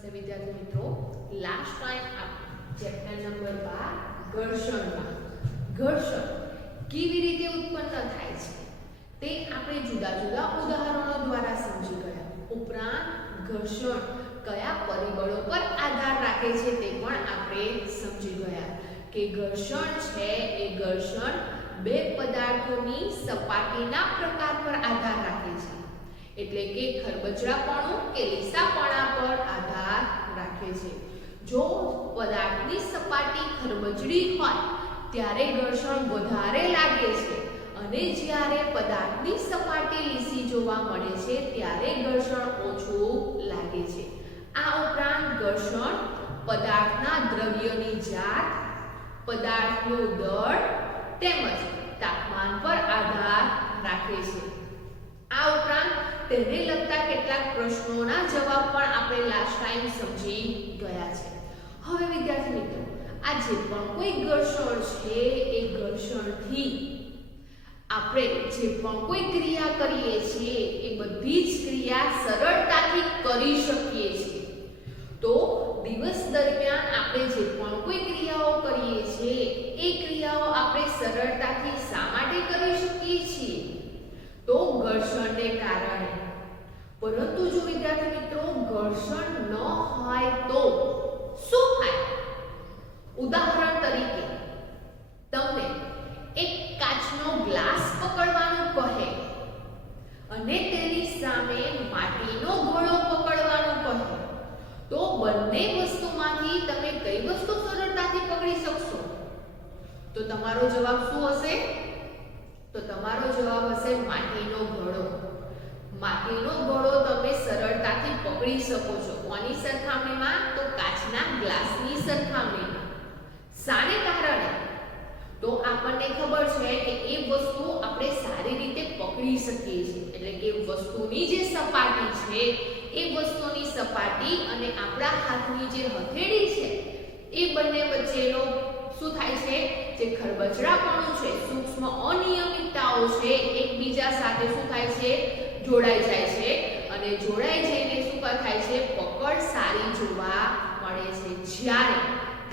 નમસ્તે વિદ્યાર્થી મિત્રો, લાસ્ટ ટાઈમ આપણે ચેપ્ટર નંબર 12 ઘર્ષણ કેવી રીતે ઉત્પન્ન થાય છે તે આપણે જુદા જુદા ઉદાહરણો દ્વારા સમજી ગયા. ઉપરાંત ઘર્ષણ કયા પરિબળો પર આધાર રાખે છે તે પણ આપણે સમજી ગયા કે ઘર્ષણ છે એ ઘર્ષણ બે પદાર્થોની સપાટીના પ્રકાર પર આધાર રાખે છે, એટલે કે ખરબચડાપણું કે લીસાપણા પર આધાર રાખે છે. જો પદાર્થની સપાટી ખરબચડી હોય ત્યારે ઘર્ષણ વધારે લાગે છે અને જ્યારે પદાર્થની સપાટી લીસી જોવા મળે છે ત્યારે ઘર્ષણ ઓછું લાગે છે. આ ઉપરાંત ઘર્ષણ પદાર્થના દ્રવ્યની જાત, પદાર્થનું દળ તેમજ તાપમાન પર આધાર રાખે છે. આ ઉપરાંત તેને લગતા કેટલાક પ્રશ્નોના જવાબ પણ આપણે લાસ્ટ ટાઈમ સમજી ગયા છે. હવે વિદ્યાર્થી મિત્રો, આ જે પણ કોઈ ઘર્ષણ છે એ ઘર્ષણથી આપણે જે પણ કોઈ ક્રિયા કરીએ છીએ એ બધી જ ક્રિયા સરળતાથી કરી શકીએ છીએ. તો દિવસ દરમિયાન આપણે જે પણ કોઈ ક્રિયાઓ કરીએ છીએ એ ક્રિયાઓ આપણે સરળતાથી શા માટે કરી શકીએ છીએ? તો ઘર્ષણને કારણે. પરંતુ જો વિદ્યાર્થી મિત્રો ઘર્ષણ ન હોય તો શું થાય? ઉદાહરણ તરીકે તમને એક કાચનો ગ્લાસ પકડવાનું કહે અને તેની સામે માટીનો ઘડો પકડવાનું કહે, તો બંને વસ્તુમાંથી તમે કઈ વસ્તુ સરળતાથી પકડી શકશો? તો તમારો જવાબ શું હશે? તો તમારો જવાબ હશે માટીનો ઘડો. માટીનો ઘડો તમે સરળતાથી પકડી શકો છો. કોની સરખામણીમાં? તો કાચના ગ્લાસની સરખામણીમાં. શાને કારણે? તો આપણને ખબર છે કે એ વસ્તુ આપણે સારી રીતે પકડી શકીએ છીએ, એટલે કે વસ્તુની જે સપાટી છે એ વસ્તુની સપાટી અને આપણા હાથની જે હથેળી છે એ બંને વચ્ચેનો શું થાય છે? જે ખરબચડાપણું છે, સૂક્ષ્મ અનિયમિતતાઓ છે, એકબીજા સાથે શું થાય છે? જોડાઈ જાય છે અને જોડાઈ જઈને શું થાય છે? પકડ સારી જોવા મળે છે. જ્યારે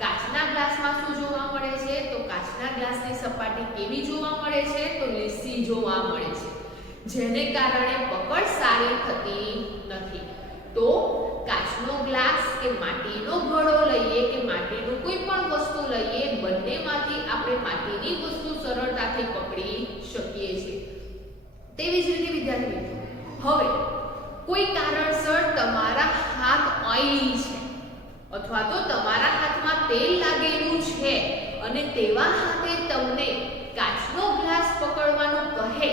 કાચના ગ્લાસમાં શું જોવા મળે છે? તો કાચના ગ્લાસની સપાટી કેવી જોવા મળે છે? તો લીસી જોવા મળે છે, જેને કારણે પકડ સારી થતી નથી. તો કાચનો ગ્લાસ કે માટીનો ઘડો લઈએ કે માટીનું કોઈ પણ વસ્તુ લઈએ, બંનેમાંથી આપણે માટીની વસ્તુ સરળતાથી પકડી શકીએ છીએ. તેવી જ રીતે વિદ્યાર્થી મિત્રો, હવે કોઈ કારણસર તમારા હાથ ઓઇલી છે અથવા તો તમારા હાથમાં તેલ લાગેલું છે અને તેવા હાથે તમને કાચનો ગ્લાસ પકડવાનું કહે,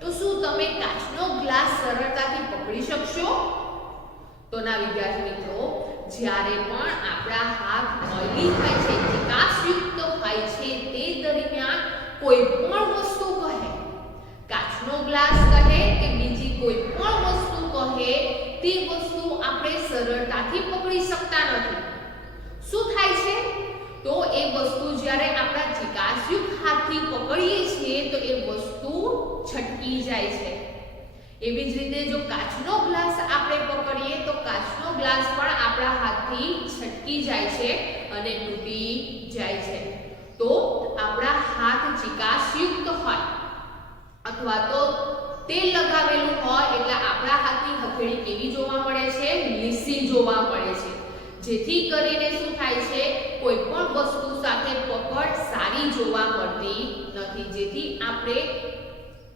તો શું તમે કાચનો ગ્લાસ સરળતાથી પકડી શકશો? તો ના વિદ્યાર્થી મિત્રો, જ્યારે પણ આપણા હાથ ઓઇલી થાય છે, ચિકાસયુક્ત હોય છે, તે દરમિયાન કોઈ પણ વસ્તુ કહે, કાચનો ગ્લાસ કહે કે બીજી કોઈ પણ વસ્તુ કહે, તે વસ્તુ આપણે સરળતાથી પકડી શકતા નથી. શું થાય છે? તો એ વસ્તુ જ્યારે આપણા ચિકાસયુક્ત હાથથી પકડીએ છીએ તો એ વસ્તુ છટકી જાય છે. એવી જ રીતે જો કાચનો ગ્લાસ આપણે પકડીએ તો કાચનો ગ્લાસ પણ આપણા હાથથી છટકી જાય છે અને તૂટી જાય છે. તો આપણા હાથ ચિકાસયુક્ત હોય અથવા તો તેલ લગાવેલું હોય એટલે આપણા હાથની હથેળી કેવી જોવા મળે છે? લીસી જોવા મળે છે, જેથી કરીને શું થાય છે? કોઈ પણ વસ્તુ સાથે પકડ સારી જોવા મળતી નથી, જેથી આપણે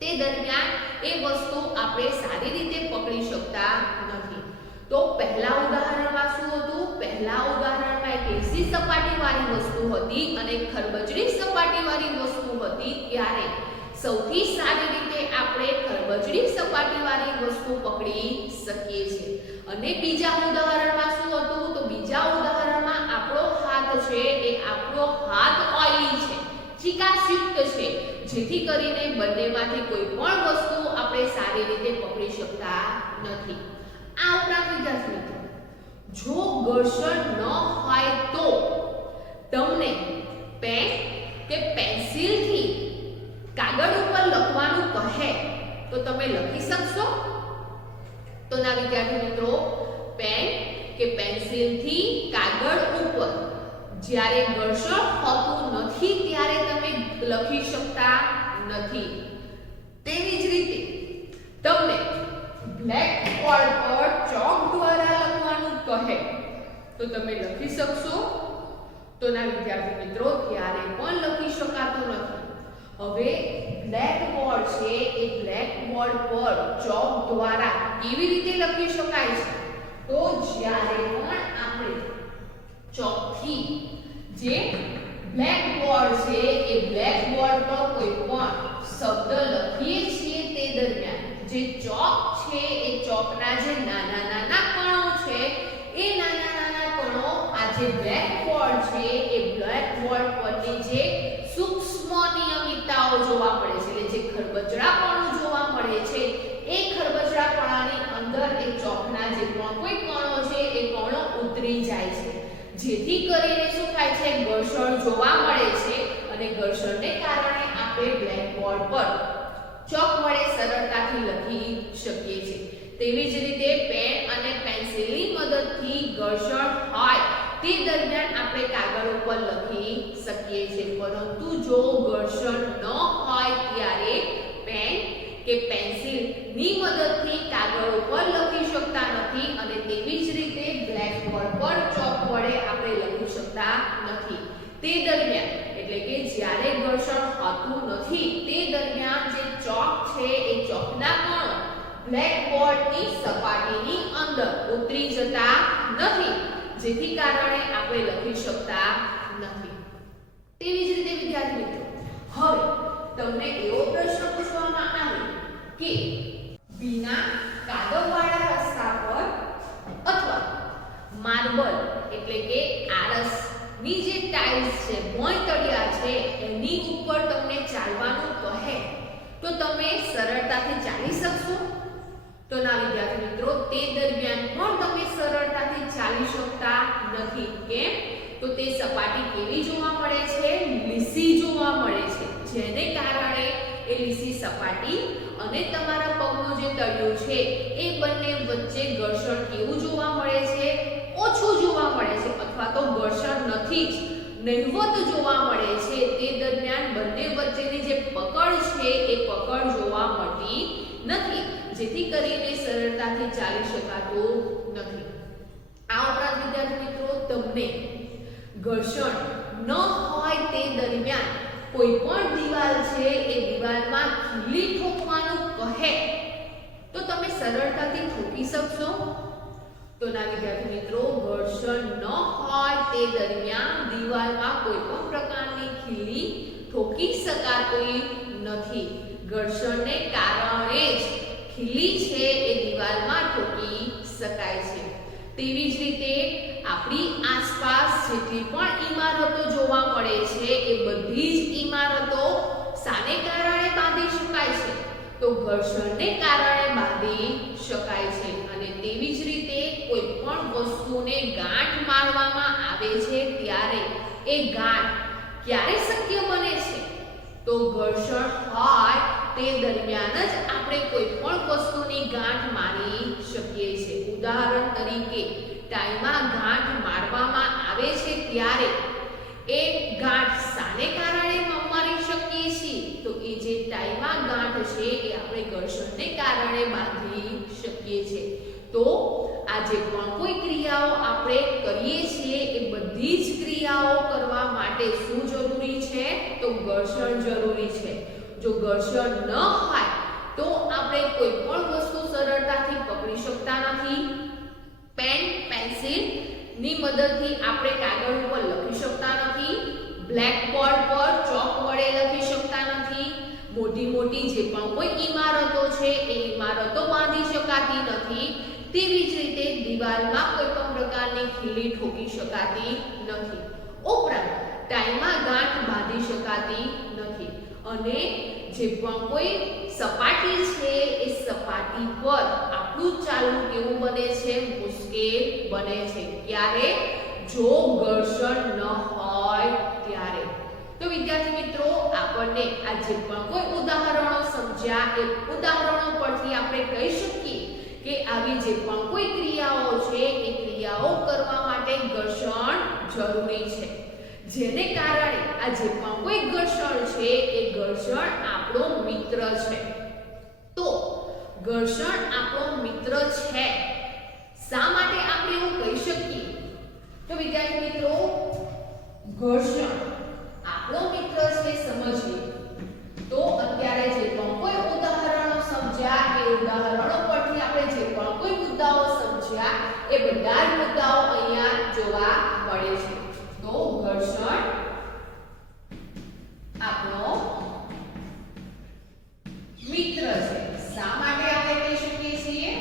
તે દરમિયાન એ વસ્તુ આપણે સારી રીતે પકડી શકતા નથી. તો પહેલા ઉદાહરણમાં શું હતું? પહેલા ઉદાહરણમાં એક લીસી સપાટીવાળી વસ્તુ હતી અને ખરબચડી સપાટીવાળી વસ્તુ હતી, ત્યારે સૌથી સારી રીતે આપણે ખરબચડી સપાટીવાળી વસ્તુ પકડી શકીએ છીએ. અને બીજા ઉદાહરણમાં શું હતું? તો બીજા ઉદાહરણમાં આપણો હાથ છે એ આપણો હાથ ઓઇલી છે, ચિકાસયુક્ત છે, જેથી કરીને બંનેમાંથી કોઈ પણ વસ્તુ આપણે સારી રીતે પકડી શકતા નથી. આ ઉપરાંત વિદ્યાર્થી મિત્રો, જો ઘર્ષણ ન હોય તો તમને પેન કે પેન્સિલથી કાગળ ઉપર લખવાનું કહે તો તમે લખી શકશો? તો ના વિદ્યાર્થી મિત્રો, પેન કે કે પેન્સિલથી કાગળ ઉપર જ્યારે ઘર્ષણ થતું નથી ત્યારે તમે લખી શકતા નથી. તેવી જ રીતે તમને બ્લેકબોર્ડ પર ચોક દ્વારા લખવાનું કહે તો તમે લખી શકશો? તો ના વિદ્યાર્થી મિત્રો, ત્યારે પણ લખી શકાતું નથી. હવે બ્લેકબોર્ડ છે એ બ્લેકબોર્ડ પર ચોક દ્વારા કેવી રીતે લખી શકાય છે? તો જ્યારે પણ આપણે ચોકથી જે બ્લેકબોર્ડ છે એ બ્લેકબોર્ડ પર કોઈ પણ શબ્દ લખીએ છીએ તે દરમિયાન જે ચોક છે એ ચોકના જે નાના નાના કણો છે એ નાના નાના કણો આ જે બ્લેકબોર્ડ છે એ બ્લેકબોર્ડ પરની જે સૂક્ષ્મ નિયમિતતાઓ જોવા મળે છે, એટલે જે ખરબચડાપણું જોવા મળે છે એ ખરબચડાપણાની અંદર એ ચોકના જે પણ કોઈ કણો છે એ કણો ઉતરી જાય છે, જેથી કરીને શું થાય છે? ઘર્ષણ જોવા મળે છે અને ઘર્ષણને કારણે આપણે બ્લેકબોર્ડ પર ચોક વડે સરળતાથી લખી શકીએ છીએ. તેવી જ રીતે પેન અને પેન્સિલની મદદથી ઘર્ષણ હોય તે દરમિયાન આપણે કાગળ ઉપર લખી શકીએ છીએ, પરંતુ જો ઘર્ષણ ન હોય ત્યારે પેન કે પેન્સિલની મદદથી કાગળ ઉપર લખી શકતા નથી અને તેવી જ રીતે બ્લેકબોર્ડ પર ચોક વડે આપણે લખી શકતા નથી. તે દરમિયાન એટલે કે જ્યારે ઘર્ષણ થતું નથી તે દરમિયાન જે ચોક છે એ ચોકના કણો બ્લેકબોર્ડની સપાટીની અંદર ઉતરી જતા નથી, જેથી કારણે આપણે લખી શકતા નથી. તેવી જ રીતે વિદ્યાર્થી મિત્રો, હવે તમને એવો પ્રશ્ન પૂછવામાં આવે કે વિના કાદવવાળા રસ્તા પર અથવા માર્બલ એટલે કે આરસની જે ટાઇલ્સ છે, ભોંયતળિયા છે એની ઉપર તમને ચાલવાનું કહે તો તમે સરળતાથી ચાલી શકશો? તો ના વિદ્યાર્થી મિત્રો, તે દરમિયાન પણ તમે સરળતાથી ચાલી શકતા નથી. કેમ? તો તે સપાટી કેવી જોવા મળે છે? લીસી જોવા મળે છે, જેને કારણે એ લીસી સપાટી અને તમારા પગનું જે તળિયું છે એ બંને વચ્ચે ઘર્ષણ કેવું જોવા મળે છે? ઓછું જોવા મળે છે, અથવા તો ઘર્ષણ નથી જ, નહિવત જોવા મળે છે. તે દરમિયાન બંને વચ્ચેની જે પકડ છે એ પકડ જોવા મળતી નથી, જેથી કરીને સરળતાથી ચાલી શકાતું નથી. આ ઉપરાંત વિદ્યાર્થી મિત્રો, તમને ઘર્ષણ ન હોય તે દરમિયાન કોઈ પણ દીવાલ છે એ દીવાલમાં ખીલી ઠોકવાનું કહે તો તમે સરળતાથી ઠોકી શકશો? તો ના વિદ્યાર્થી મિત્રો, ઘર્ષણ ન હોય તે દરમિયાન દીવાલમાં કોઈ પણ પ્રકારની ખીલી ઠોકી શકાતી નથી. ઘર્ષણને કારણે જ ખીલી છે એ દીવાલમાં ઠોકી શકાય છે. તેવી જ રીતે આપણી આસપાસ જેટલી પણ ઇમારતો જોવા મળે છે એ બધી જ ઇમારતો શાને કારણે બાંધી શકાય છે? તો ઘર્ષણને કારણે બાંધી શકાય છે. અને તેવી જ રીતે કોઈ પણ વસ્તુને ગાંઠ મારવામાં આવે છે ત્યારે એ ગાંઠ ક્યારે શક્ય બને છે? તો ઘર્ષણ હોય તે દરમિયાન જ આપણે કોઈ પણ વસ્તુની ગાંઠ મારી શકીએ છીએ. ઉદાહરણ તરીકે ટાઈમાં ગાંઠ મારવામાં આવે છે ત્યારે એ ગાંઠ શાને કારણે મારી શકીએ છીએ? તો એ જે ટાઈમાં ગાંઠ છે એ આપણે ઘર્ષણને કારણે બાંધી શકીએ છીએ. તો આ જે પણ કોઈ ક્રિયાઓ આપણે કરીએ છીએ એ બધી જ ક્રિયાઓ કરવા માટે શું જરૂરી છે? તો ઘર્ષણ જરૂરી છે. જો ઘર્ષણ ન હોય તો આપણે કોઈ પણ વસ્તુ સરળતાથી પકડી શકતા નથી. પેન પેન્સિલ ની મદદથી આપણે કાગળ ઉપર લખી શકતા નથી. બ્લેકબોર્ડ પર ચોક વડે લખી શકતા નથી. મોટી મોટી જે પણ કોઈ ઇમારતો છે એ ઇમારતો બાંધી શકાતી નથી. તેવી જ રીતે દિવાલમાં કોઈ પણ પ્રકારની ખીલી ઠોકી શકાતી નથી. ઉપરાંત ટાઈમાં ગાંઠ બાંધી શકાતી નથી. અને જે પણ કોઈ સપાટી છે એ સપાટી પર આપણું ચાલવું કેવું બને છે? મુશ્કેલ બને છે. ક્યારે? જો ઘર્ષણ ન હોય ત્યારે. તો વિદ્યાર્થી મિત્રો, આપણને આ જે પણ કોઈ ઉદાહરણો સમજ્યા એ ઉદાહરણો પરથી આપણે કહી શકીએ કે આવી જે પણ કોઈ ક્રિયાઓ છે એ ક્રિયાઓ કરવા માટે ઘર્ષણ જરૂરી છે, જેને કારણે આ જે પણ કોઈ ઘર્ષણ છે એ ઘર્ષણ આપણો મિત્ર છે. તો ઘર્ષણ આપણો મિત્ર છે. શા માટે આપણે એવું કહી શકીએ? તો વિદ્યાર્થી મિત્રો, ઘર્ષણ આપણો મિત્ર છે સમજીએ તો અત્યારે જે પણ કોઈ ઉદાહરણો સમજ્યા એ ઉદાહરણો પરથી આપણે જે પણ કોઈ મુદ્દાઓ સમજ્યા એ બધા જ મુદ્દાઓ અહીંયા જોવા મળે છે. તો ઘર્ષણ આપણો મિત્ર છે. શા માટે આપણે કહી શકીએ છીએ?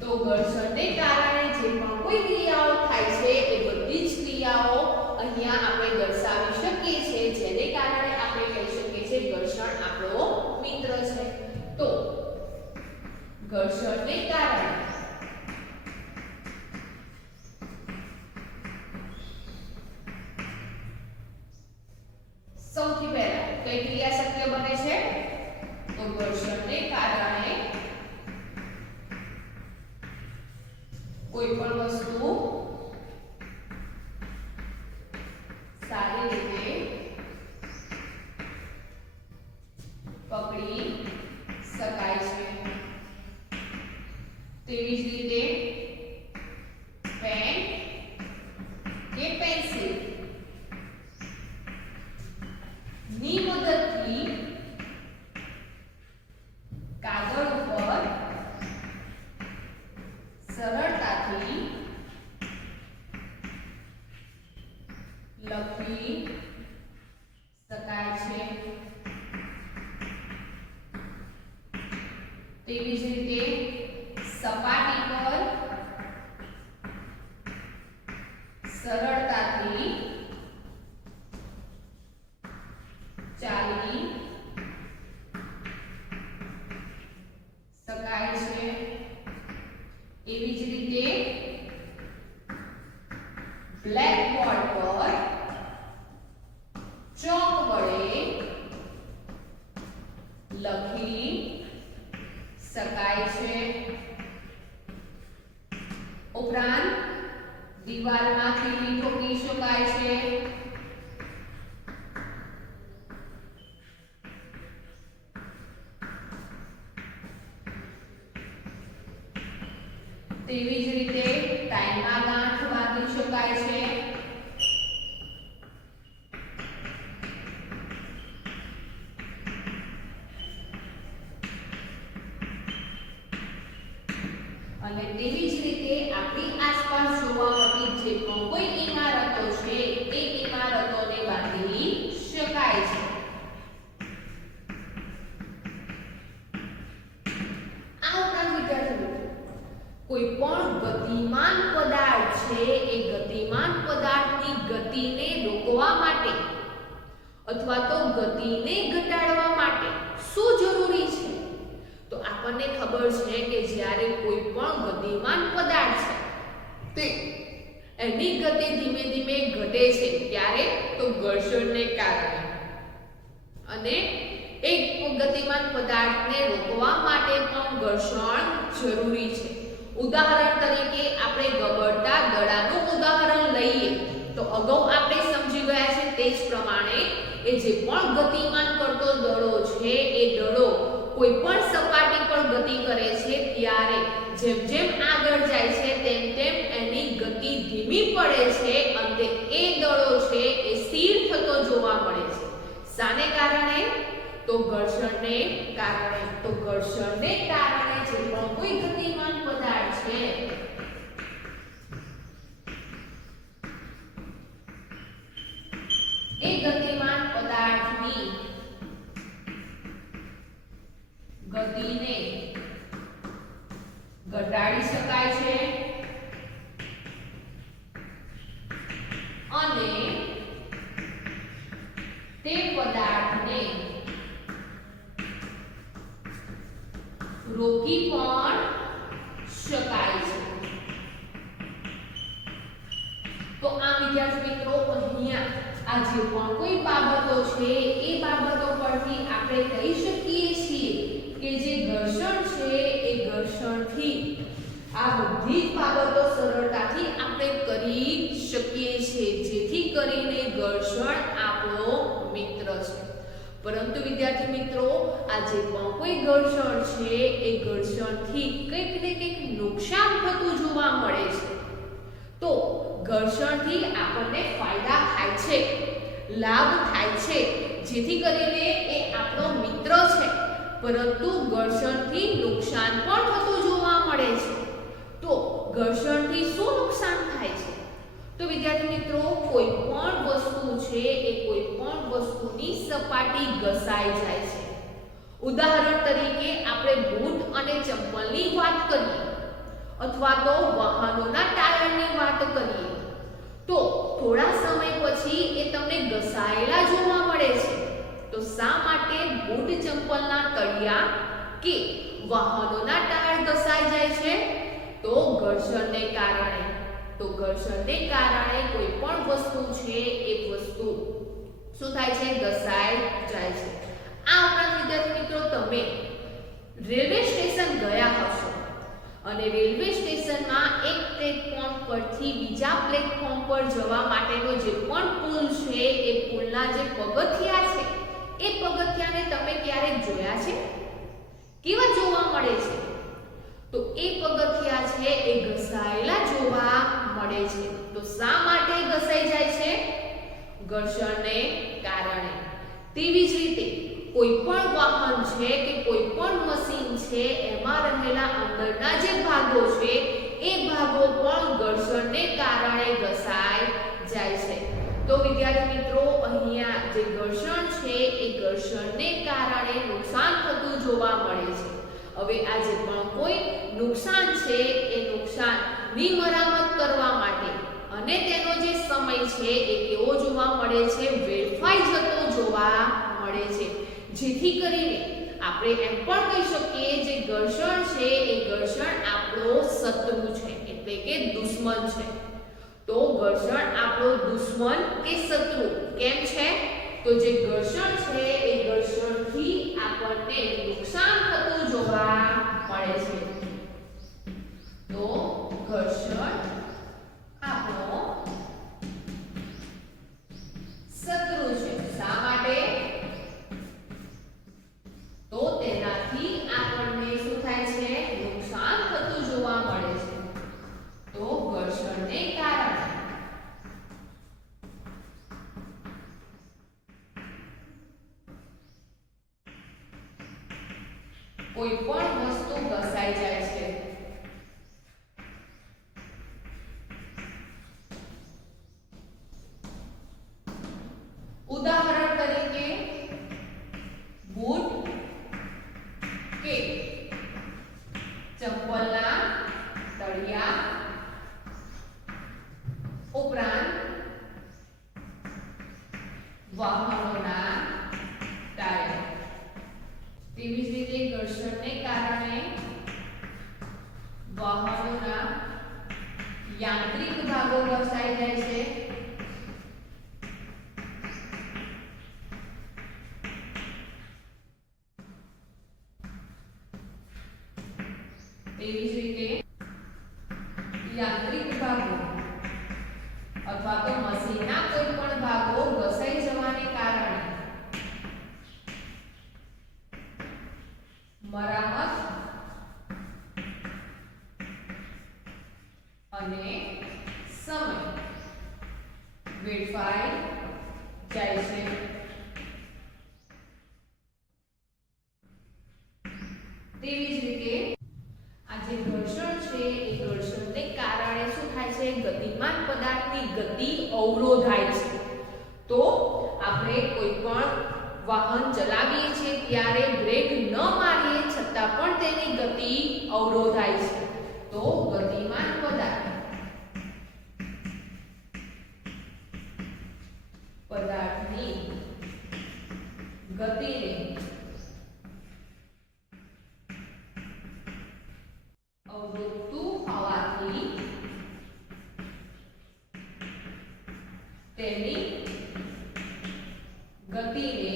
તો ઘર્ષણને કારણે જે પણ કોઈ ક્રિયાઓ થાય છે એ બધી જ ક્રિયાઓ અહીંયા આપણે દર્શાવી શકીએ છીએ, જેને કારણે આપણે કહી શકીએ છીએ ઘર્ષણ આપણો મિત્ર છે. તો ઘર્ષણને કારણે સૌથી પહેલા કઈ ક્રિયા શક્ય બને છે? તો ઘર્ષણને કારણે કોઈ પણ વસ્તુ સારી રીતે પકડી શકાય છે. તેવી જ રીતે પેન કે પેન્સિલ ની મદદથી કાગળ ઉપર સરળતાથી લખી શકાય છે. તેવી જ રીતે સપાટી પર સરળતાથી ચાલી શકાય છે. એવી જ રીતે બ્લેકબોર્ડ પર ચોક વડે લખી શકાય છે. ઉપરાંત દિવાલમાંથી લીટો ઠોકી શકાય છે. તેવી જ રીતે ટાઈમમાં ગાંઠ બાંધી શકાય છે. અને તેવી જ રીતે આપણી આસપાસ જોવા મળતી જે પણ કોઈ ઇમારતો છે તે ઇમારતોને બાંધી શકાય છે. આ ઉપરાંત વિદ્યાર્થીઓ કોઈ પણ ગતિમાન પદાર્થ છે એ ગતિમાન પદાર્થની ગતિને રોકવા માટે અથવા તો ગતિને ઘટાડવા માટે શું જરૂરી છે? તો આપણને ખબર છે કે જ્યારે કોઈ પણ ગતિમાન પદાર્થ છે તે એની ગતિ ધીમે ધીમે ઘટે છે ત્યારે તો ઘર્ષણને કારણે, અને એક ગતિમાન પદાર્થને રોકવા માટે પણ ઘર્ષણ જરૂરી છે. ઉદાહરણ તરીકે આપણે ગબડતા દડાનું ઉદાહરણ લઈએ તો અગાઉ આપણે સમજી ગયા છે તે જ પ્રમાણે એ જે પણ ગતિમાન કરતો દડો છે એ દડો કોઈ પણ સપાટી પર ગતિ કરે છે ત્યારે જેમ જેમ આગળ જાય છે તેમ તેમ એની ગતિ ધીમી પડે છે અને એ દડો છે એ સ્થિર થતો જોવા મળે છે. શાને કારણે? તો ઘર્ષણને કારણે. તો ઘર્ષણને કારણે જે પણ કોઈ ગતિમાન પદાર્થ છે એ ગતિમાન પદાર્થની ગતિને ઘટાડી શકાય છે અને તે પદાર્થને રોકી પણ શકાય છે. તો આ વિદ્યાર્થી મિત્રો અહીંયા આ જે પણ કોઈ બાબતો છે એ બાબતો પરથી આપણે કહી શકીએ છીએ કે જે ઘર્ષણ છે એ ઘર્ષણથી પરંતુ વિદ્યાર્થી મિત્રો, આ જે પણ કોઈ ઘર્ષણ છે એ ઘર્ષણથી કંઈક ને કંઈક નુકસાન થતું જોવા મળે છે. તો ઘર્ષણથી આપણને ફાયદા થાય છે, લાભ થાય છે, જેથી કરીને એ આપણો મિત્ર છે, પરંતુ ઘર્ષણથી નુકસાન પણ થતું જોવા મળે છે. તો ઘર્ષણથી શું નુકસાન થાય છે? તો વિદ્યાર્થી મિત્રો, કોઈ પણ વસ્તુ છે એ કોઈ પણ વસ્તુની સપાટી ઘસાઈ જાય છે. ઉદાહરણ તરીકે આપણે બૂટ અને ચંપલની વાત કરીએ અથવા તો વાહનોના ટાયરની વાત કરીએ, તો થોડા સમય પછી એ તમને ઘસાયેલા જોવા મળે છે. તો શા માટે બૂટ ચંપલના તળિયા કે વાહનોના ટાયર ઘસાઈ જાય છે? તો ઘર્ષણને કારણે. તો ઘર્ષણને કારણે કોઈ પણ વસ્તુ છે એ વસ્તુ શું થાય છે? ઘસાઈ જાય છે. આ ઉપરાંત વિદ્યાર્થી મિત્રો, તમે રેલવે સ્ટેશન ગયા હશો અને રેલવે સ્ટેશનમાં એક પ્લેટફોર્મ પરથી બીજા પ્લેટફોર્મ પર જવા માટેનો જે પણ પુલ છે એ પુલના જે પગથિયા છે એ પગથિયાને તમે ક્યારેક જોયા છે? કેવા જોવા મળે છે? તો એ પગથિયા છે એ ઘસાયેલા જોવા મળે છે. તો શા માટે ઘસાઈ જાય છે? ઘર્ષણને કારણે. તેવી જ રીતે કોઈ પણ વાહન છે કે કોઈ પણ મશીન છે, એમાં રહેલા અંદરના જે ભાગો છે એ ભાગો પણ ઘર્ષણને કારણે ઘસાઈ જાય છે. તો વિદ્યાર્થી મિત્રો, અહીંયા જે ઘર્ષણ છે એ ઘર્ષણને કારણે નુકસાન થતું જોવા મળે છે. હવે આ જે પણ કોઈ નુકસાન છે એ નુકસાનની મરામત કરવા માટે અને તેનો જે સમય છે એ કેવો જોવા મળે છે? વેડફાઈ જતો જોવા મળે છે. જેથી કરીને આપણે એમ પણ કહી શકીએ જે ઘર્ષણ છે એ ઘર્ષણ આપણો શત્રુ છે, એટલે કે દુશ્મન છે. તો ઘર્ષણ આપણો દુશ્મન કે શત્રુ કેમ છે? તો જે ઘર્ષણ છે એ ઘર્ષણથી આપણને નુકસાન થતું જોવા મળે છે. તો ઘર્ષણ આપણો શત્રુ છે. શા માટે? તો તેનાથી આપણને શું થાય છે? નુકસાન થતું જોવા મળે છે. તો ઘર્ષણને કારણે કોઈ પણ વસ્તુ ઘસાઈ જાય છે. ઉદાહરણ તરીકે બૂટ કે ચંપલના તળિયા ઉપરાંત વાહનોના ટાયર. તેવી જ રીતે ઘર્ષણને કારણે વાહનોના યાંત્રિક ભાગો ઘસાઈ જાય છે. તેવી જ રીતે યાંત્રિક ભાગો અથવા તો મશીનના કોઈ પણ ભાગો ઘસાઈ જવાને કારણે મરામત અને સમય વેડફાઈ જાય છે. તેવી જ રીતે આ જે ઘર્ષણ છે એ ઘર્ષણને કારણે શું થાય છે? ગતિમાન પદાર્થની ગતિ અવરોધાય છે. તો આપણે કોઈ પણ વાહન ચલાવીએ છીએ ત્યારે બ્રેક ન મારીએ છતાં પણ તેની ગતિ અવરોધાય છે. તો ગતિમાન પદાર્થની ગતિને અવરોધતું હોવાથી તેની ગતિને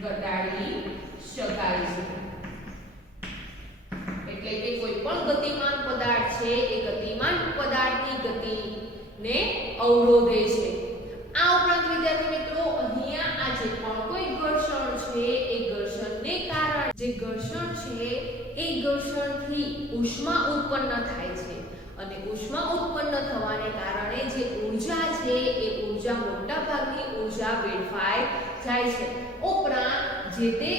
ઘટાડી શકાય છે. એટલે કે કોઈ પણ ગતિમાન પદાર્થ છે એ ગતિમાન પદાર્થની ગતિને અવરોધે છે. આ ઉપરાંત વિદ્યાર્થી મિત્રો, અહીંયા જે ઘર્ષણ છે એ ઘર્ષણથી ઉષ્મા ઉત્પન્ન થાય છે અને ઉષ્મા ઉત્પન્ન થવાને કારણે જે ઊર્જા છે એ ઊર્જા મોટા ભાગની ઊર્જા વેડફાઈ જાય છે. ઉપરાંત જે તે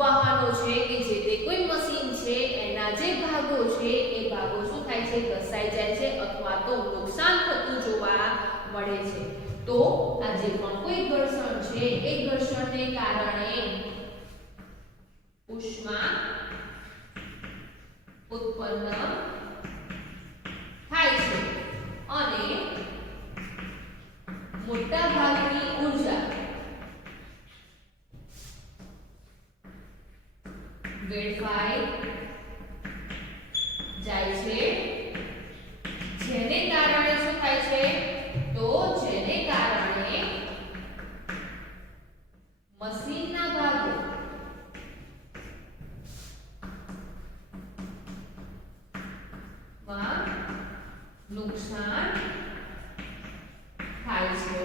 વાહનો છે કે જે તે કોઈ મશીન છે એના જે ભાગો છે એ ભાગો શું થાય છે, ઘસાઈ જાય છે અથવા તો નુકસાન થતું જોવા મળે છે. તો આ જે પણ કોઈ ઘર્ષણ છે એ ઘર્ષણને કારણે ઉષ્મા ઉત્પન્ન થાય છે અને મોટા ભાગની ઊર્જા વેડફાઈ જાય છે. જેને કારણે શું થાય છે, તો જેને કારણે મશીનના ભાગો માં નુકસાન થાય છે.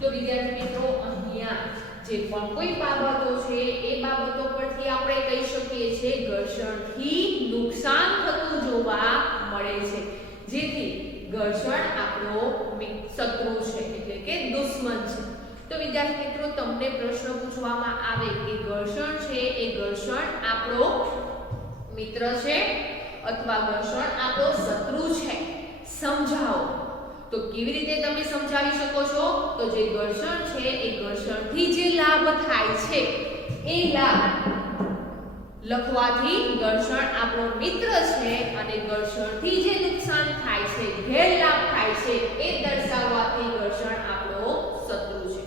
તો વિદ્યાર્થી મિત્રો અહીંયા જે પણ કોઈ બાબતો છે એ બાબતો પરથી આપણે કહી શકીએ છીએ ઘર્ષણથી નુકસાન થતું જોવા મળે છે. જેથી ઘર્ષણ આપણો શત્રુ છે એટલે કે દુશ્મન છે. તો વિદ્યાર્થી મિત્રો તમને પ્રશ્ન પૂછવામાં આવે કે ઘર્ષણ છે એ ઘર્ષણ આપણો મિત્ર છે અથવા ઘર્ષણ આપણો શત્રુ છે, સમજાવો. તો કેવી રીતે તમે સમજાવી શકો છો, તો જે ઘર્ષણ છે એ ઘર્ષણથી જે લાભ થાય છે એ લાભ લખવાથી ઘર્ષણ આપણો મિત્ર છે અને ઘર્ષણથી જે નુકસાન થાય છે, ગેરલાભ થાય છે એ દર્શાવવાથી ઘર્ષણ આપણો શત્રુ છે.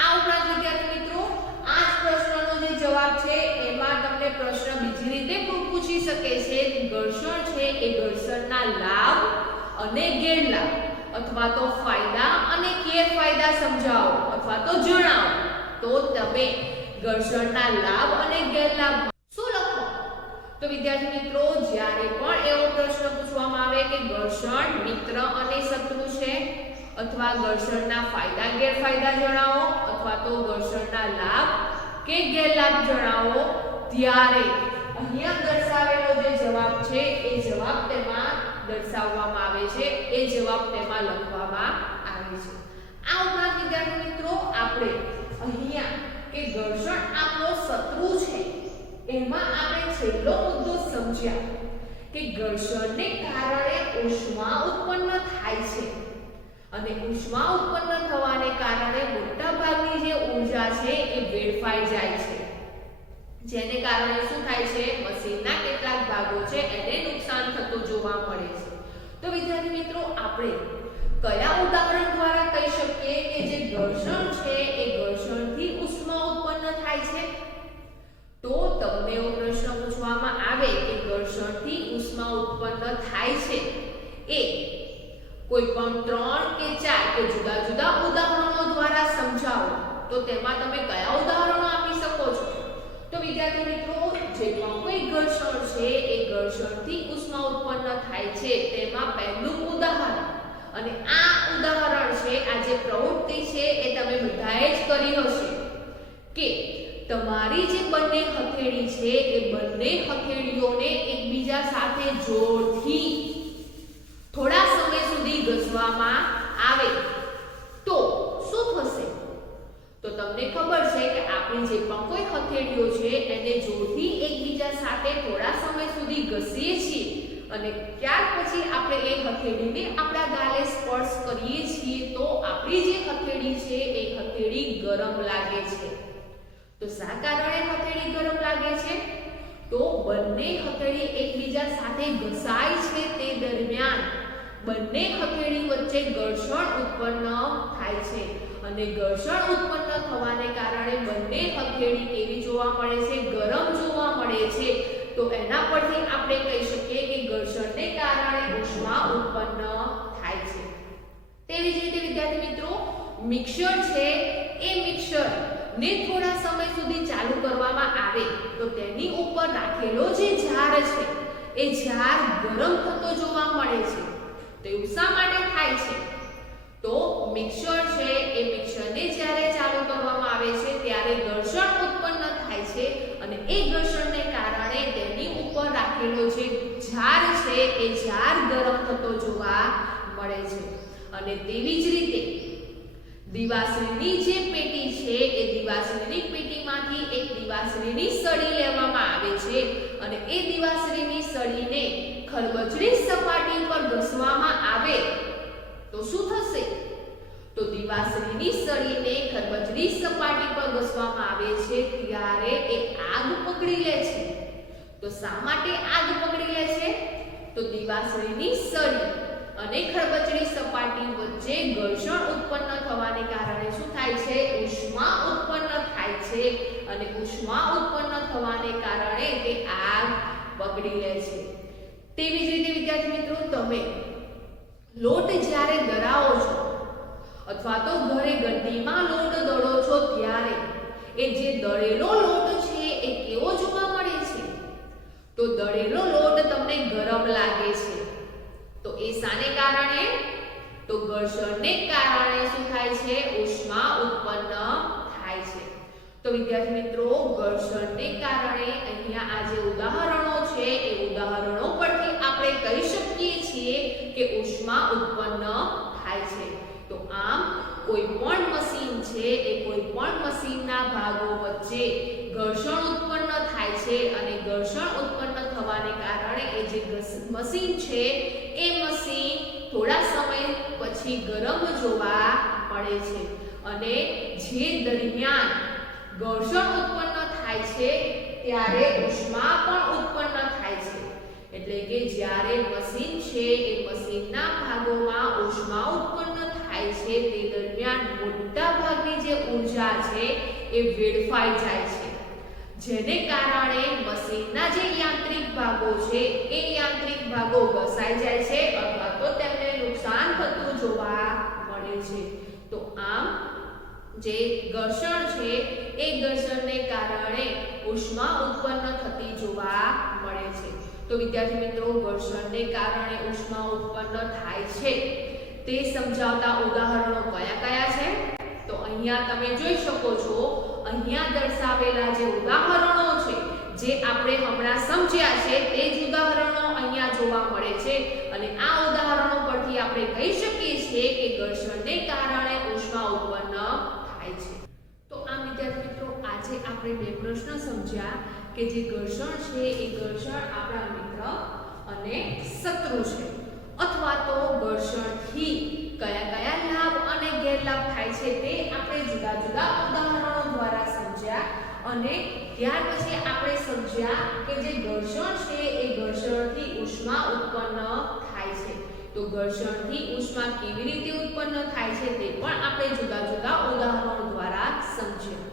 આ ઉપરાંત વિદ્યાર્થી મિત્રો આ જ પ્રશ્નનો જે જવાબ છે એમાં તમને પ્રશ્ન બીજી રીતે પણ પૂછી શકે છે. ઘર્ષણ છે એ ઘર્ષણના લાભ અને ગેરલાભ અથવા તો ફાયદા અને ગેરફાયદા સમજાવો અથવા તો જણાવો. તો તમે ઘર્ષણના લાભ અને ગેરલાભ શું લખો? તો વિદ્યાર્થી મિત્રો જ્યારે પણ એવો પ્રશ્ન પૂછવામાં આવે કે ઘર્ષણ મિત્ર અને શત્રુ છે અથવા ઘર્ષણના ફાયદા ગેરફાયદા જણાવો અથવા તો ઘર્ષણના લાભ કે ગેરલાભ જણાવો, ત્યારે અહીંયા દર્શાવેલો જે જવાબ છે એ જવાબ તેમાં દર્શાવવામાં આવે છે, એ જવાબ તેમાં લખવામાં આવે છે. આ ઉપરાંત વિદ્યાર્થી મિત્રો આપણે અહીંયા કે ઘર્ષણ આપણો શત્રુ છે એમાં આપણે છેલ્લો મુદ્દો સમજ્યા કે ઘર્ષણને કારણે ઉષ્મા ઉત્પન્ન થાય છે અને ઉષ્મા ઉત્પન્ન થવાને કારણે મોટા ભાગની જે ઊર્જા છે એ વેડફાઈ જાય છે. જેને કારણે શું થાય છે, મશીનના કેટલાક ભાગો છે એને નુકસાન થતું જોવા મળે છે. તો વિદ્યાર્થી મિત્રો આપણે કયા ઉદાહરણ દ્વારા કહી શકીએ કે જે ઘર્ષણ છે એ ઘર્ષણથી ઉષ્મા ઉત્પન્ન થાય છે? તો તમને એવો પ્રશ્ન પૂછવામાં આવે કે ઘર્ષણથી ઉષ્મા ઉત્પન્ન થાય છે એ કોઈ પણ 3 કે 4 કે જુદા જુદા ઉદાહરણો દ્વારા સમજાવો. તો તેમાં તમે કયા ઉદાહરણો આપી શકો છો? તો વિદ્યાર્થી મિત્રો જે પણ કોઈ ઘર્ષણ છે એ ઘર્ષણથી ઉષ્મા ઉત્પન્ન થાય છે તેમાં પહેલું ઉદાહરણ, અને આ ઉદાહરણ છે આ જે પ્રવૃત્તિ છે એ તમે બધાએ જ કરી હશે કે તમારી જે બંને હથેળી છે એ બંને હથેળીઓને એકબીજા સાથે જોરથી થોડા સમય સુધી ઘસવામાં આવે તો શું થશે? તો તમને ખબર છે કે આપણી જે પણ કોઈ હથેળીઓ છે એને જોરથી એકબીજા સાથે થોડા સમય સુધી ઘસીએ છીએ અને ત્યાર પછી આપણે એ હથેળીને આપણા ગાલે સ્પર્શ કરીએ છીએ તો આપણી જે હથેળી છે એ હથેળી ગરમ લાગે છે. તો શા કારણે હથેળી ગરમ લાગે છે? તો બંને હથેળી એકબીજા સાથે ઘસાય છે તે દરમિયાન બંને હથેળી વચ્ચે ઘર્ષણ ઉત્પન્ન થાય છે અને ઘર્ષણ ઉત્પન્ન થવાને કારણે બંને હથેળી કેવી જોવા મળે છે? ગરમ જોવા મળે છે. તો એના પરથી આપણે કહી શકીએ કે ઘર્ષણને કારણે ઉષ્મા ઉત્પન્ન થાય છે. તેવી જ રીતે વિદ્યાર્થી મિત્રો મિક્સર છે એ મિક્સર ને થોડા સમય સુધી ચાલુ કરવામાં આવે તો તેની ઉપર રાખેલો જે જાર છે એ જાર ગરમ થતો જોવા મળે છે. તો એવું શા માટે થાય છે? તો મિક્સર છે એ મિક્સરને જ્યારે ચાલુ કરવામાં આવે છે ત્યારે ઘર્ષણ ઉત્પન્ન થાય છે અને એ ઘર્ષણને કારણે તેની ઉપર રાખેલો જે જાર છે એ જાર ગરમ થતો જોવા મળે છે. અને તેવી જ રીતે દિવાસળીની જે પેટી છે એ દિવાસળીની પેટીમાંથી એક દિવાસળીની સળી લેવામાં આવે છે અને એ દિવાસળીની સળીને ખરબચડી સપાટી પર ઘસવામાં આવે તો શું થશે? તો દિવાસળીની સળીને ખરબચડી સપાટી પર ઘસવામાં આવે છે ત્યારે એ આગ પકડી લે છે. તો શા માટે આગ પકડી લે છે? તો દિવાસળીની સળી અને ખરબચડી સપાટી વચ્ચે ઘર્ષણ ઉત્પન્ન થવાને કારણે શું થાય છે? ઉષ્મા ઉત્પન્ન થાય છે અને ઉષ્મા ઉત્પન્ન થવાને કારણે તે આગ પકડી લે છે. તેવી જ રીતે વિદ્યાર્થી મિત્રો, તમે લોટ જ્યારે દળાવો છો અથવા તો ઘરે ગંટીમાં લોટ દળો છો ત્યારે એ જે દળેલો લોટ છે એ કેવો જોવા મળે છે? તો દળેલો લોટ તમને ગરમ લાગે છે. તો એ શાને કારણે? તો ઘર્ષણને કારણે શું થાય છે? ઉષ્મા ઉત્પન્ન થાય છે. તો વિદ્યાર્થી મિત્રો, ઘર્ષણને કારણે અહીંયા આ જે ઉદાહરણો છે એ ઉદાહરણો પરથી આપણે કહી શકીએ છીએ કે ઉષ્મા ઉત્પન્ન થાય છે. તો આમ કોઈ પણ મશીન છે એ કોઈ પણ મશીનના ભાગો વચ્ચે ઘર્ષણ ઉત્પન્ન થાય છે અને ઘર્ષણ ઉત્પન્ન થવાને કારણે એ જે મશીન છે એ મશીન થોડા સમય પછી ગરમ જોવા મળે છે અને જે દરમિયાન ઘર્ષણ ઉત્પન્ન થાય છે ત્યારે ઉષ્મા પણ ઉત્પન્ન થાય છે. એટલે કે જ્યારે મશીન છે એ મશીનના ભાગોમાં ઉષ્મા ઉત્પન્ન થાય છે તે દરમિયાન મોટા ભાગની જે ઊર્જા છે એ વેડફાઈ જાય છે, જેને કારણે મશીનના જે યાંત્રિક ભાગો છે એ યાંત્રિક ભાગો ઘસાઈ જાય છે અથવા તો તેમને નુકસાન થતું જોવા મળે છે. તો આમ જે ઘર્ષણ છે એ ઘર્ષણને કારણે ઉષ્મા ઉત્પન્ન થતી જોવા મળે છે. તો વિદ્યાર્થી મિત્રો, ઘર્ષણને કારણે ઉષ્મા ઉત્પન્ન થાય છે તે સમજાવતા ઉદાહરણો કયા કયા છે? તો અહીંયા તમે જોઈ શકો છો, અહીંયા દર્શાવેલા જે ઉદાહરણો છે જે આપણે હમણાં સમજ્યા છે તે જ ઉદાહરણો અહીંયા જોવા મળે છે અને આ ઉદાહરણો પરથી આપણે કહી શકીએ છીએ કે ઘર્ષણને કારણે ઉષ્મા ઉત્પન્ન થાય છે. તો આ વિદ્યાર્થી મિત્રો, આજે આપણે બે પ્રશ્ન સમજ્યા કે જે ઘર્ષણ છે એ ઘર્ષણ આપણા મિત્ર અને શત્રુ છે, અથવા તો ઘર્ષણથી કયા કયા લાભ અને ગેરલાભ થાય છે તે આપણે જુદા જુદા ઉદાહરણો દ્વારા સમજ્યા અને ત્યાર પછી આપણે સમજ્યા કે જે ઘર્ષણ છે એ ઘર્ષણથી ઉષ્મા ઉત્પન્ન થાય છે. તો ઘર્ષણથી ઉષ્મા કેવી રીતે ઉત્પન્ન થાય છે તે પણ આપણે જુદા જુદા ઉદાહરણો દ્વારા સમજ્યા.